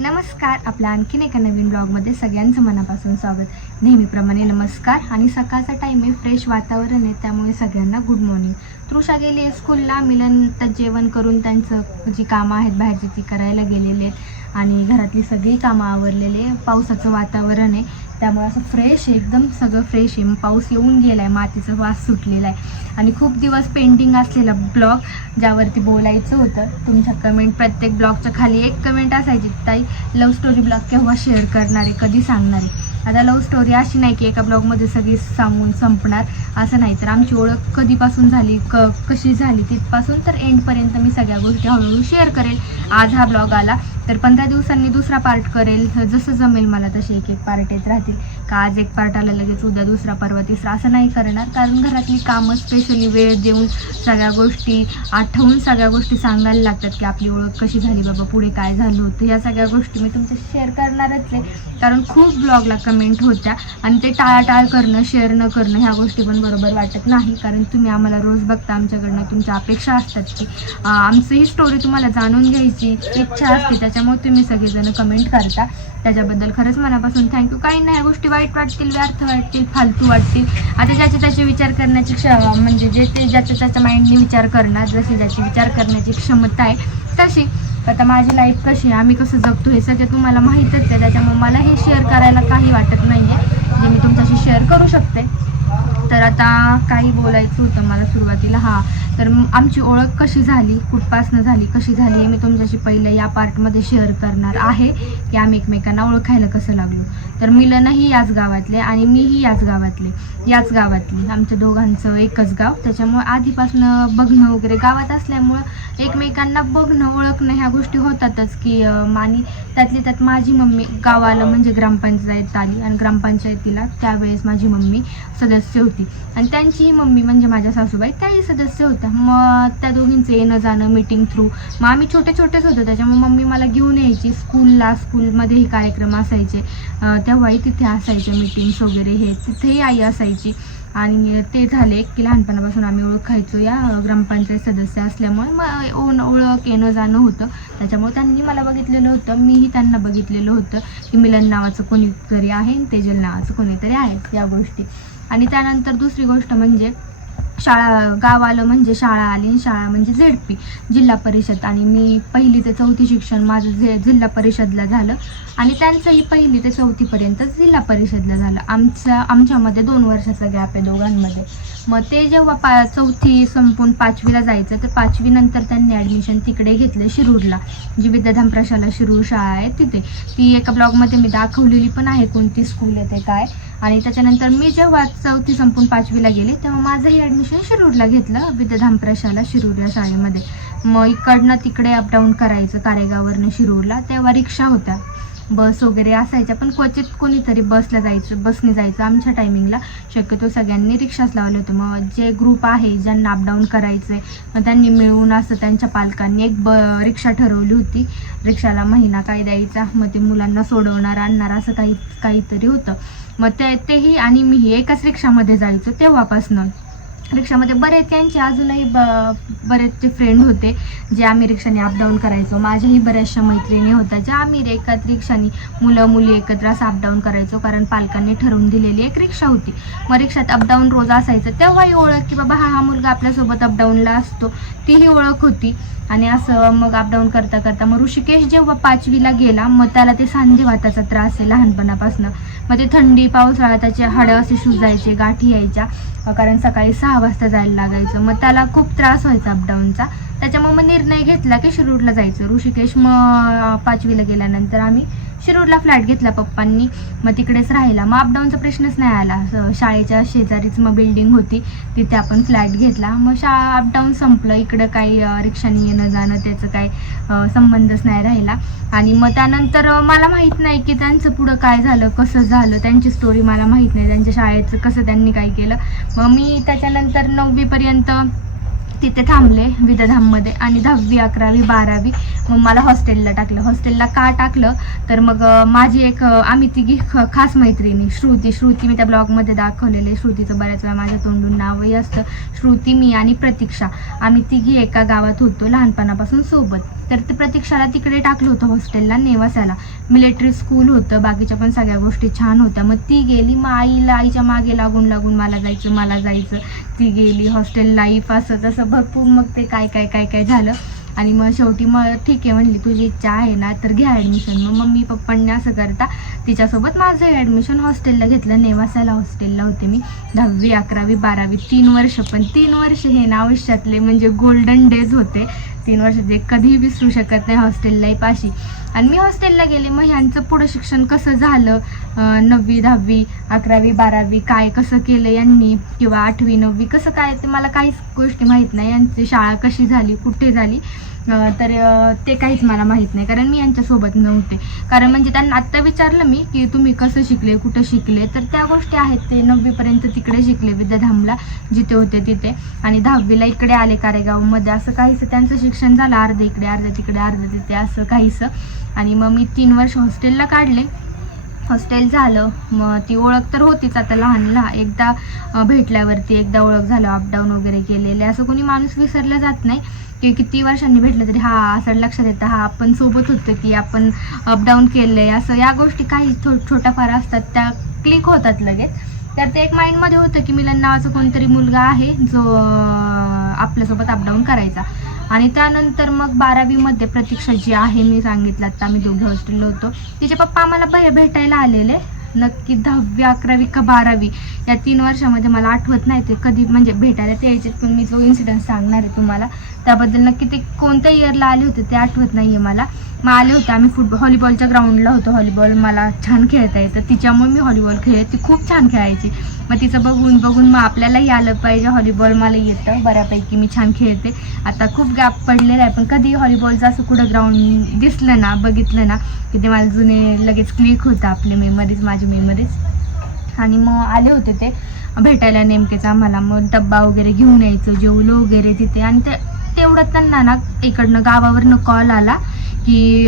नमस्कार. आपल्या आणखीन एका नवीन ब्लॉगमध्ये सगळ्यांचं मनापासून स्वागत. नेहमीप्रमाणे नमस्कार. आणि सकाळचा टाईम आहे, फ्रेश वातावरण आहे, त्यामुळे सगळ्यांना गुड मॉर्निंग. तृषा गेली आहे स्कूलला, मिलन तर जेवण करून त्यांचं जी कामं आहेत बाहेरची ती करायला गेलेले आहेत आणि घरातली सगळी कामं आवरलेली आहे. पावसाचं वातावरण आहे त्यामुळे असं फ्रेश आहे, एकदम सगळं फ्रेश आहे. पाऊस येऊन गेला आहे, मातीचा वास सुटलेला आहे आणि खूप दिवस पेंडिंग असलेला ब्लॉग ज्यावरती बोलायचं होतं. तुमच्या कमेंट, प्रत्येक ब्लॉगच्या खाली एक कमेंट असायची, ताई लव्ह स्टोरी ब्लॉग केव्हा शेअर करणारे, कधी सांगणारे. आता लव्ह स्टोरी अशी नाही की एका ब्लॉगमध्ये सगळी सांगून संपणार, असं नाही. तर आमची ओळख कधीपासून झाली, कशी झाली तिथपासून तर एंडपर्यंत मी सगळ्या गोष्टी हळूहळू शेअर करेल. आज हा ब्लॉग आला तर 15 दिवसांनी दुसरा पार्ट करेल, जसं जमेल मला तसे एक पार्ट येत राहतील. का आज एक पार्ट आला लगेच उद्या दुसरा, परवा तिसरा, असं नाही करणार. कारण घरातली कामं स्पेशली वेळ देऊन सगळ्या गोष्टी आठवून सगळ्या गोष्टी सांगायला लागतात की आपली ओळख कशी झाली बाबा, पुढे काय झालं होतं, ह्या सगळ्या गोष्टी मी तुमच्याशी शेअर करणारच आहे. कारण खूप ब्लॉगला कमेंट होत्या आणि ते टाळाटाळ करणं, शेअर न करणं ह्या गोष्टी पण बरोबर वाटत नाही. कारण तुम्ही आम्हाला रोज बघता, आमच्याकडनं तुमच्या अपेक्षा असतात की आमचं ही स्टोरी तुम्हाला जाणून घ्यायची इच्छा असते, त्याच्यामुळे तुम्ही सगळेजण कमेंट करता. त्याच्याबद्दल खरंच मनापासून थँक्यू. काही नाही, ह्या गोष्टी वाईट वाटतील, व्यर्थ वाटतील, फालतू वाटतील. आता ज्याचे त्याचे विचार करण्याची म्हणजे जे ते ज्याच्या त्याच्या माइंडने विचार करणार, जशी ज्याची विचार करण्याची क्षमता आहे तशी. आता माझी लाईफ कशी आहे, आम्ही कसं जगतो हे सगळं तुम्हाला माहीतच आहे, त्याच्यामुळे मला हे शेअर करायला काही वाटत नाही आहे, जे मी तुमच्याशी शेअर करू शकते. तर आता काही बोलायचं होतं मला सुरुवातीला. तर आमची ओळख कशी झाली, कुठपासनं झाली, कशी झाली हे मी तुमच्याशी पहिलं या पार्टमध्ये शेअर करणार आहे की आम्ही एकमेकांना ओळखायला कसं लागलो. तर मिलनही याच गावातले आणि मीही याच गावातली, आमच्या दोघांचं एकच गाव. त्याच्यामुळे आधीपासनं बघणं वगैरे गावात असल्यामुळं एकमेकांना बघणं, ओळखणं ह्या गोष्टी होतातच की. आणि त्यातली त्यात माझी मम्मी गावाला म्हणजे ग्रामपंचायत आली आणि ग्रामपंचायतीला त्यावेळेस माझी मम्मी सदस्य होती आणि त्यांचीही मम्मी म्हणजे माझ्या सासूबाई त्याही सदस्य होत्या. मग त्या दोघींचं येणं जाणं मीटिंग थ्रू, मग आम्ही छोटेच होतो त्याच्यामुळे मम्मी मला घेऊन यायची स्कूलमध्येही कार्यक्रम असायचे तेव्हाही तिथे असायचे मीटिंग्स वगैरे, हे तिथेही आई असायची. आणि ते झाले की लहानपणापासून आम्ही ओळखायचो या ग्रामपंचायत सदस्य असल्यामुळे मग ओळख येणं जाणं होतं. त्याच्यामुळे त्यांनी मला बघितलेलं होतं, मीही त्यांना बघितलेलं होतं की मिलन नावाचं कोणीतरी आहे आणि तेजल नावाचं कोणीतरी आहे, या गोष्टी. आणि त्यानंतर दुसरी गोष्ट म्हणजे गाव आलं म्हणजे शाळा आली. शाळा म्हणजे ZP जिल्हा परिषद, आणि मी 1ली ते 4थी शिक्षण माझं जिल्हा परिषदला झालं आणि त्यांचंही 1ली ते 4थीपर्यंत जिल्हा परिषदला झालं. आमच्यामध्ये 2 वर्षाचा गॅप आहे दोघांमध्ये. मग ते जेव्हा 4थी संपून 5वीला जायचं तर 5वी नंतर त्यांनी ॲडमिशन तिकडे घेतलं शिरूरला, जी विद्याधाम प्रशाला शिरूर शाळा आहे तिथे. ती एका ब्लॉगमध्ये मी दाखवलेली पण आहे कोणती स्कूल येते काय. आणि त्याच्यानंतर मी जेव्हा 4थी संपून 5वीला गेले तेव्हा माझंही ॲडमिशन शिरूरला घेतलं, विद्याधाम प्रशाला शिरूर या शाळेमध्ये. मग इकडनं तिकडे अपडाऊन करायचं कारेगाववरनं शिरूरला. तेव्हा रिक्षा होत्या, बस वगैरे असायच्या, पण क्वचित कोणीतरी बसने जायचं. आमच्या टायमिंगला शक्यतो सगळ्यांनी रिक्षाच लावलं होतं. मग जे ग्रुप आहे ज्यांना अपडाऊन करायचं आहे मग त्यांनी मिळून असं त्यांच्या पालकांनी एक रिक्षा ठरवली होती. रिक्षाला महिना काय द्यायचा, मग ते मुलांना सोडवणार आणणार असं काहीतरी होतं. मग तेही आणि मीही एकाच रिक्षामध्ये जायचो. तेव्हापासनं रिक्षामध्ये बरेच त्यांचे अजूनही बरेचसे फ्रेंड होते जे आम्ही रिक्षाने अपडाऊन करायचो. माझ्याही बऱ्याचशा मैत्रिणी होत्या ज्या आम्ही एकाच रिक्षाने मुलं मुली एकत्र असं अपडाऊन करायचो, कारण पालकांनी ठरवून दिलेली एक रिक्षा होती. मग रिक्षात अपडाऊन रोज असायचं. तेव्हाही ओळख की बाबा हा मुलगा आपल्यासोबत अपडाऊनला असतो, तीही ओळख होती. आणि असं मग अपडाऊन करता करता मग ऋषिकेश जेव्हा 5वीला गेला मग त्याला ते सांधेवाताचा त्रास आहे लहानपणापासून. मग ते थंडी पावसाळा त्याचे हाडं असे सुजायचे, गाठी यायच्या, कारण सकाळी 6 वाजता जायला लागायचं. मग त्याला खूप त्रास व्हायचा अपडाऊनचा. त्याच्यामुळे मग निर्णय घेतला की शिरूरला जायचं. ऋषिकेश मग 5वीला गेल्यानंतर आम्ही शिरूरला फ्लॅट घेतला पप्पांनी, मग तिकडेच राहिला. मग अपडाऊनचा प्रश्नच नाही आला. शाळेच्या शेजारीच मग बिल्डिंग होती, तिथे आपण फ्लॅट घेतला. मग शाळा अपडाऊन संपलं, इकडं काही रिक्षाने येणं जाणं त्याचं काही संबंधच नाही राहिला. आणि मग त्यानंतर मला माहीत नाही की त्यांचं पुढं काय झालं, कसं झालं, त्यांची स्टोरी मला माहीत नाही, त्यांच्या शाळेचं कसं त्यांनी काय केलं. मग मी त्याच्यानंतर 9वीपर्यंत तिथे थांबले विद्याधाममध्ये आणि 10वी 11वी 12वी मग मला हॉस्टेलला टाकलं. हॉस्टेलला का टाकलं तर मग माझी एक आम्ही तिघी खास मैत्रिणी, श्रुती मी त्या ब्लॉगमध्ये दाखवलेले. श्रुतीचं बऱ्याच वेळा माझ्या तोंडून नावही असतं. श्रुती, मी आणि प्रतीक्षा, आम्ही तिघी एका गावात होतो लहानपणापासून सोबत. तर ते प्रतीक्षाला तिकडे टाकलं होतं हॉस्टेलला नेवासाला. मिलिटरी स्कूल होतं, बाकीच्या पण सगळ्या गोष्टी छान होत्या. मग ती गेली, मग आईच्या मागे लागून लागून मला जायचं ती गेली. हॉस्टेल लाईफ असं तसं भरपूर मग ते काय काय काय काय झालं. आणि मग शेवटी मग ठीक आहे म्हणली, तुझी इच्छा आहे ना तर घ्या ॲडमिशन. मग मम्मी पप्पांनी असं करता तिच्यासोबत माझं ॲडमिशन हॉस्टेलला घेतलं. नेवासाला हॉस्टेलला होते मी 10वी 11वी 12वी 3 वर्ष. पण 3 वर्ष हे ना आयुष्यातले म्हणजे गोल्डन डेज होते. 3 वर्ष जे कधीही विसरू शकत नाही हॉस्टेल लाईफ अशी. आणि मी हॉस्टेलला गेले. मग ह्यांचं पुढं शिक्षण कसं झालं, 9वी 10वी 11वी 12वी काय कसं केलं यांनी, किंवा 8वी 9वी कसं काय ते मला काहीच गोष्टी माहीत नाही. यांची शाळा कशी झाली, कुठे झाली, तर ते काहीच मला माहीत नाही, कारण मी यांच्यासोबत नव्हते. कारण म्हणजे त्यांना आत्ता विचारलं मी की तुम्ही कसं शिकले, कुठं शिकले, तर त्या गोष्टी आहेत. ते 9वीपर्यंत तिकडे शिकले विद्याधामला जिथे होते तिथे, आणि 10वीला इकडे आले कारेगावमध्ये. असं काहीसं त्यांचं शिक्षण झालं, अर्धे इकडे अर्धे तिकडे अर्धे तिथे असं काहीसं. आणि मग मी 3 वर्ष हॉस्टेलला काढले. हॉस्टेल झालं, मग ती ओळख तर होतीच आता लहानला. एकदा भेटल्यावरती एकदा ओळख झालं, अपडाऊन वगैरे केलेले. असं कोणी माणूस विसरला जात नाही की किती वर्षांनी भेटलं तरी हा असं लक्षात येतं, हा आपण सोबत होतो की आपण अपडाऊन केलं आहे असं. या गोष्टी काही छोट्याफार असतात त्या क्लिक होतात लगेच. तर ते एक माइंडमध्ये होतं की मिलन नावाचा कोणतरी मुलगा आहे जो आपल्यासोबत अपडाऊन करायचा. आणि त्यानंतर मग 12वीमध्ये प्रतीक्षा जी आहे, मी सांगितलं आता आम्ही दोघे हॉस्टेलला होतो, तिचे पप्पा आम्हाला भेटायला आलेले. नक्की 10वी 11वी का 12वी या 3 वर्षामध्ये मला आठवत नाही ते कधी म्हणजे भेटायला ते यायचे. पण मी जो इन्सिडेंट सांगणार आहे तुम्हाला त्याबद्दल, नक्की ते कोणत्या इयरला आले होते ते आठवत नाही आहे मला. मग आले होते, आम्ही व्हॉलीबॉलच्या ग्राउंडला होतो. व्हॉलीबॉल मला छान खेळता येतं, तिच्यामुळे मी व्हॉलीबॉल ती खूप छान खेळायची. मग तिचं बघून बघून मग आपल्यालाही आलं पाहिजे व्हॉलीबॉल. मला येतं बऱ्यापैकी, मी छान खेळते. आता खूप गॅप पडलेला आहे, पण कधी व्हॉलीबॉलचं असं कुठं ग्राउंड दिसलं ना, बघितलं ना की ते मला जुने लगेच क्लिक होतं आपल्या मेमरीज, माझी मेमरीज. आणि मग आले होते ते भेटायला नेमकेच आम्हाला. मग डब्बा वगैरे घेऊन यायचं, जेवलो वगैरे तिथे. आणि तेवढं त्यांना ना इकडनं गावावरनं कॉल आला की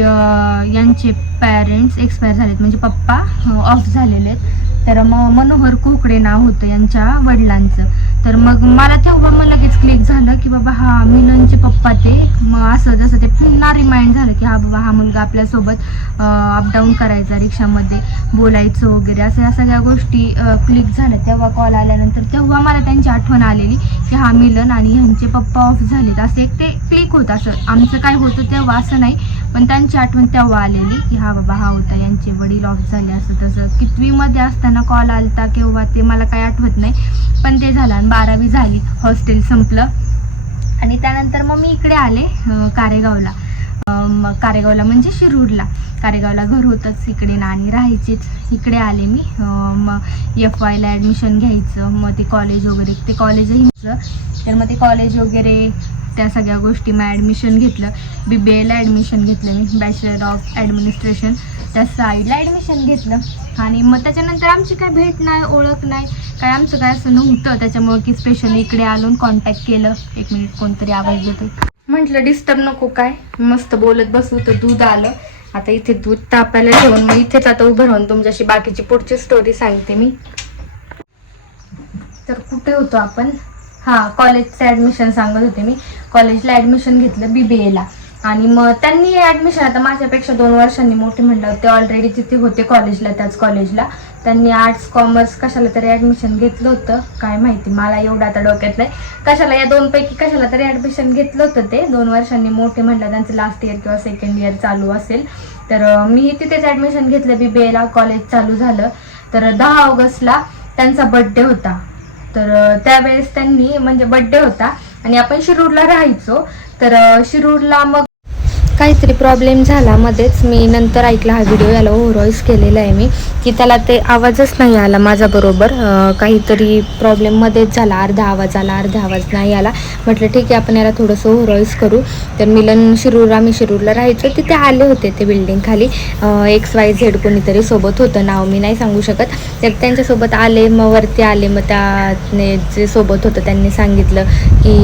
यांचे पॅरेंट्स एक्सपायर झालेत, म्हणजे पप्पा ऑफ झालेले आहेत. तर मग मनोहर कोकडे नाव होतं यांच्या वडिलांचं. तर मग मला तेव्हा मग लगेच क्लिक झालं की बाबा हा मिलनचे पप्पा ते. मग असं जसं ते पुन्हा रिमाइंड झालं की हा बाबा हा मुलगा आपल्यासोबत अपडाऊन करायचा, रिक्षामध्ये बोलायचं वगैरे, असं या सगळ्या गोष्टी क्लिक झाल्या. तेव्हा कॉल आल्यानंतर तेव्हा मला त्यांची आठवण आलेली की हा मिलन आणि ह्यांचे पप्पा ऑफ झालेत. असं एक ते क्लिक होतं. असं आमचं काय होतं तेव्हा असं नाही, पण त्यांची आठवण तेव्हा आलेली की हा बाबा हा होता, यांचे वडील ऑफ झाले असं तसं. 8वीमध्ये असताना कॉल आलता केव्हा ते मला काही आठवत नाही, पण ते झालं. आणि 12वी झाली, हॉस्टेल संपलं. आणि त्यानंतर मग मी इकडे आले कारेगावला. मग कारेगावला म्हणजे शिरूरला. कारेगावला घर होतंच इकडे, नानी राहायचीच. इकडे आले मी. मग FYला ॲडमिशन घ्यायचं, मग ते कॉलेज वगैरे, ते कॉलेजही घ्यायचं. तर मग ते कॉलेज वगैरे त्या सगळ्या गोष्टी मग ॲडमिशन घेतलं. BBAला ॲडमिशन घेतलं मी, बॅचलर ऑफ ॲडमिनिस्ट्रेशन. त्या साईडला ॲडमिशन घेतलं. आणि मग त्याच्यानंतर आमची काय भेट नाही, ओळख नाही, काय आमचं काय असं नव्हतं. त्याच्यामुळे की स्पेशली इकडे आलो, कॉन्टॅक्ट केलं. 1 मिनिट कोणतरी आवाज देतो, म्हटलं डिस्टर्ब नको, काय मस्त बोलत बसू. तर दूध आलं, आता इथे दूध तापायला ठेवून मग इथेच आता उभं राहून तुमच्याशी बाकीची पुढची स्टोरी सांगते मी. तर कुठे होतो आपण, हां कॉलेजचं ॲडमिशन सांगत होते मी. कॉलेजला ॲडमिशन घेतलं BBAला. आणि मग त्यांनी ॲडमिशन, आता माझ्यापेक्षा 2 वर्षांनी मोठे म्हणलं, ते ऑलरेडी तिथे होते कॉलेजला, त्याच कॉलेजला. त्यांनी आर्ट्स कॉमर्स कशाला तरी ॲडमिशन घेतलं होतं, काय माहिती मला एवढं आता डोक्यात नाही. कशाला या 2पैकी कशाला तरी ॲडमिशन घेतलं होतं. ते 2 वर्षांनी मोठे म्हणलं, त्यांचं लास्ट इयर किंवा सेकंड इयर चालू असेल. तर मी तिथेच ॲडमिशन घेतलं BBAला. कॉलेज चालू झालं. तर 10 ऑगस्टला त्यांचा बड्डे होता. तर त्यावेळेस त्यांनी म्हणजे बड्डे होता आणि आपण शिरूरला राहायचो. तर शिरूरला मग काहीतरी प्रॉब्लेम झाला मध्येच. मी नंतर ऐकला हा व्हिडिओ, याला ओव्हरव्हॉइस केलेला आहे मी, की त्याला ते आवाजच नाही आला माझा बरोबर. काहीतरी प्रॉब्लेम मध्येच झाला, अर्धा आवाज आला अर्धा आवाज नाही आला. म्हटलं ठीक आहे आपण याला थोडंसं ओव्हरव्हॉइस करू. तर मिलन आम्ही शिरूरला राहायचो, तिथे आले होते ते बिल्डिंग खाली. XYZ कोणीतरी सोबत होतं, नाव मी नाही सांगू शकत. तर त्यांच्यासोबत आले, मग वरती आले. मग त्याने जे सोबत होतं त्यांनी सांगितलं की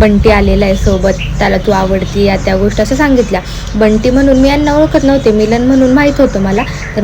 बंटी आलेला आहे सोबत, त्याला तू आवडती या त्या गोष्टी असं सांगितलं. सांगितल्या. बंटी म्हणून मी यांना ओळखत नव्हते, मिलन म्हणून माहीत होतं मला. तर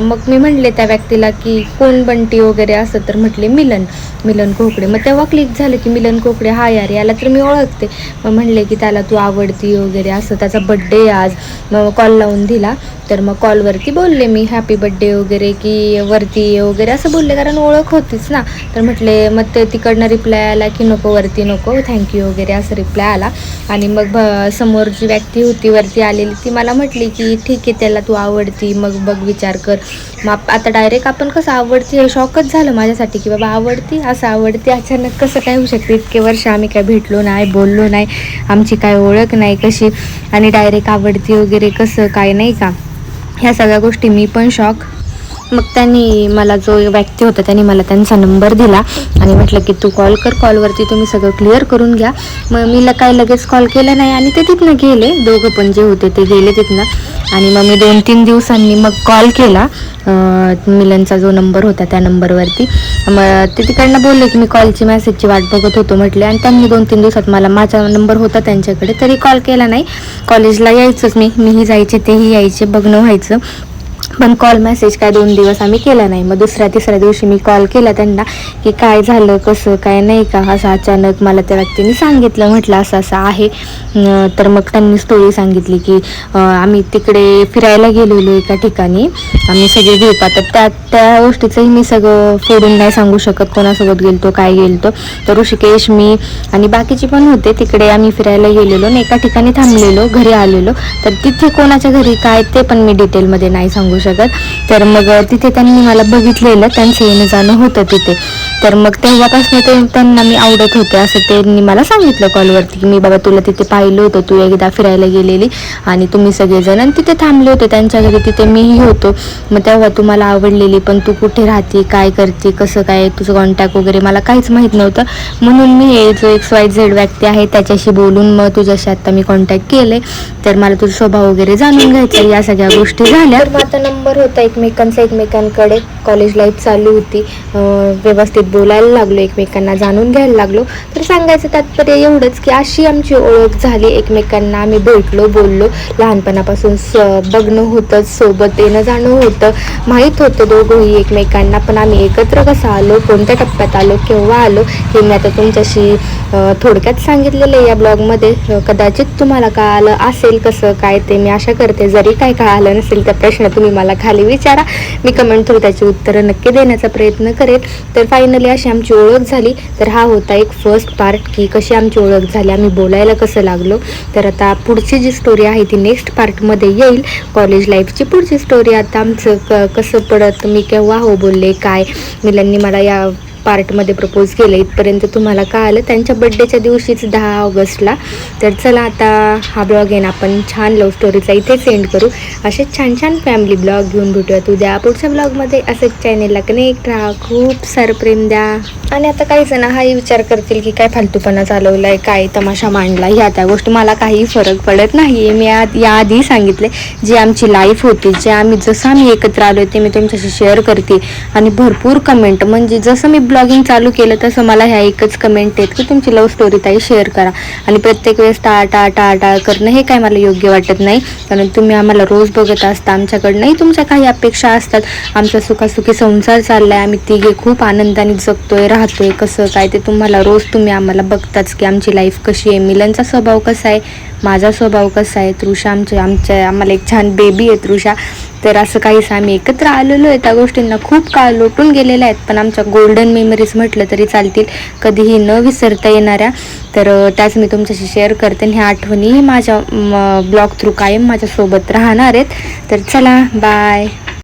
मग मी म्हणले त्या व्यक्तीला की कोण बंटी वगैरे असं, तर म्हटले मिलन कोकडे. मग तेव्हा क्लिक झालं की मिलन कोकडे, हा यार याला तर मी ओळखते. मग म्हणले की त्याला तू आवडती वगैरे असं, त्याचा बड्डे आज. मग कॉल लावून दिला. तर मग कॉलवरती बोलले मी हॅपी बड्डे वगैरे की वरती वगैरे असं बोलले, कारण ओळख होतीच ना. तर म्हटले, मग ते तिकडनं रिप्लाय आला की नको वरती नको, थँक्यू वगैरे असं रिप्लाय आला. आणि मग समोर जी व्यक्ती होती वरती आलेली ती मला म्हटली की ठीक आहे, त्याला तू आवडती, मग बघ विचार कर. मग आता डायरेक्ट आपण कसं आवडती हे शॉकच झालं माझ्यासाठी की बाबा आवडती, असं आवडती अचानक कसं काय होऊ शकते. इतके वर्ष आम्ही काय भेटलो नाही, बोललो नाही, आमची काय ओळख नाही कशी, आणि डायरेक्ट आवडती वगैरे कसं काय, नाही का. ह्या सगळ्या गोष्टी मी पण शॉक. मग त्यांनी मला, जो व्यक्ती होता त्यांनी मला त्यांचा नंबर दिला आणि म्हटलं की तू कॉल कर, कॉलवरती तुम्ही सगळं क्लिअर करून घ्या. मग मी काय लगेच कॉल केला नाही आणि ते तिथनं गेले, दोघं पण जे होते ते गेले तिथनं. आणि मग मी 2-3 दिवसांनी मग कॉल केला मिलनचा जो नंबर होता त्या नंबरवरती. मग ते तिकडनं बोलले की मी कॉलची मेसेजची वाट बघत होतो म्हटले, आणि त्यांनी 2-3 दिवसात मला, माझा नंबर होता त्यांच्याकडे तरी कॉल केला नाही. कॉलेजला यायचंच मीही जायचे, तेही यायचे, बघणं व्हायचं, पण कॉल मेसेज काय 2 दिवस आम्ही केला नाही. मग 2-3 दिवशी मी कॉल केला त्यांना की काय झालं, कसं काय, नाही का. असं अचानक मला त्या व्यक्तीने सांगितलं, म्हटलं असं असं आहे. तर मग त्यांनी स्टोरी सांगितली की आम्ही तिकडे फिरायला गेलेलो एका ठिकाणी, आम्ही सगळे ग्रुप. आता त्या गोष्टीचंही मी सगळं फोडून नाही सांगू शकत, कोणासोबत गेलतो, काय गेलतो. तर ऋषिकेश, मी आणि बाकीचे पण होते. तिकडे आम्ही फिरायला गेलेलो आणि एका ठिकाणी थांबलेलो, घरी आलेलो. तर तिथे कोणाच्या घरी काय ते पण मी डिटेलमध्ये नाही सांगू शकत. तर मग तिथे त्यांनी मला बघितलेलं, त्यांचं येणं जाणं होतं तिथे. तर मग तेव्हापासून ते त्यांना मी आवडत होते असं त्यांनी मला सांगितलं कॉलवरती की मी बाबा तुला तिथे पाहिलं होतं, तू एकदा फिरायला गेलेली आणि तुम्ही सगळेजण आणि तिथे थांबले होते त्यांच्या घरी, तिथे मीही होतो. मग तेव्हा तू मला आवडलेली, पण तू कुठे राहते, काय करते, कसं काय, तुझं कॉन्टॅक्ट वगैरे मला काहीच माहीत नव्हतं. म्हणून मी हे जो XYZ व्यक्ती आहे त्याच्याशी बोलून मग तुझ्याशी आता मी कॉन्टॅक्ट केले. तर मला तुझा स्वभाव वगैरे जाणून घ्यायचा, या सगळ्या गोष्टी झाल्या. तर आता नंबर होता एकमेकांकडे, कॉलेज लाईफ चालू होती, व्यवस्थित बोलायला लागलो, एकमेकांना जाणून घ्यायला लागलो. तर सांगायचं तात्पर्य एवढंच की अशी आमची ओळख झाली, एकमेकांना आम्ही भेटलो, बोललो. लहानपणापासून बघणं होतं, सोबत येणं जाणं होतं, माहीत होतं दोघंही एकमेकांना. पण आम्ही एकत्र कसं आलो, कोणत्या टप्प्यात आलो, केव्हा आलो, हे मी आता तुमच्याशी थोडक्यात सांगितलेलं आहे या ब्लॉगमध्ये. कदाचित तुम्हाला कळालं असेल कसं काय ते, मी आशा करते. जरी काय कळालं नसेल तर प्रश्न तुम्ही मला खाली विचारा, मी कमेंट थ्रू त्याची उत्तरं नक्की देण्याचा प्रयत्न करेन. तर फायनली अशी आमची ओळख झाली. तर हा होता एक फर्स्ट पार्ट की कशी आमची ओळख झाली, आम्ही बोलायला कसं लागलो. तर आता पुढची जी स्टोरी आहे ती नेक्स्ट पार्टमध्ये येईल, कॉलेज लाईफची पुढची स्टोरी. आता आमचं कसं पडत, मी केव्हा हो बोलले, काय मिलननी मला या पार्टमध्ये प्रपोज केलं, इथपर्यंत तुम्हाला कळालं त्यांच्या बड्डेच्या दिवशीच 10 ऑगस्टला. तर चला आता हा ब्लॉग आहे ना आपण छान लव्ह स्टोरीचा इथेच एंड करू. असे छान छान फॅमिली ब्लॉग घेऊन भेटूयात उद्या पुढच्या ब्लॉगमध्ये. असंच चॅनेलला कनेक्ट राहा, खूप सारं प्रेम द्या. आणि आता काही जण हाही विचार करतील की काय फालतूपणा चालवला आहे, काय तमाशा मांडला, ह्या त्या गोष्टी मला काही फरक पडत नाही. मी याआधी सांगितले, जी आमची लाईफ होती, जे जसं आम्ही एकत्र आलो ते मी तुमच्याशी शेअर करते. आणि भरपूर कमेंट, म्हणजे जसं मी ब्लॉगिंग चालू केलं तसं मला ह्या एकच कमेंट आहेत की तुमची लव्ह स्टोरी ताई शेअर करा. आणि प्रत्येक वेळेस टाळ करणं हे काय मला योग्य वाटत नाही, कारण तुम्ही आम्हाला रोज बघत असता, आमच्याकडनंही तुमच्या काही अपेक्षा असतात. आमचा सुखासुखी संसार चाललाय, आम्ही तिघे खूप आनंदाने जगतोय, राहतोय, कसं काय ते तुम्हाला रोज तुम्ही आम्हाला बघताच की आमची लाईफ कशी आहे, मिलनचा स्वभाव कसा आहे, माझा स्वभाव कसा आहे, तृषा आम्हाला एक छान बेबी आहे तृषा. तर असं काहीच आम्ही एकत्र आलेलो आहे, त्या गोष्टींना खूप काळ लोटून गेलेल्या आहेत, पण आमच्या गोल्डन मेमरीज म्हटलं तरी चालतील, कधीही न विसरता येणाऱ्या. तर त्याच मी तुमच्याशी शेअर करते, ह्या आठवणी माझ्या ब्लॉग थ्रू कायम माझ्यासोबत राहणार आहेत. तर चला, बाय.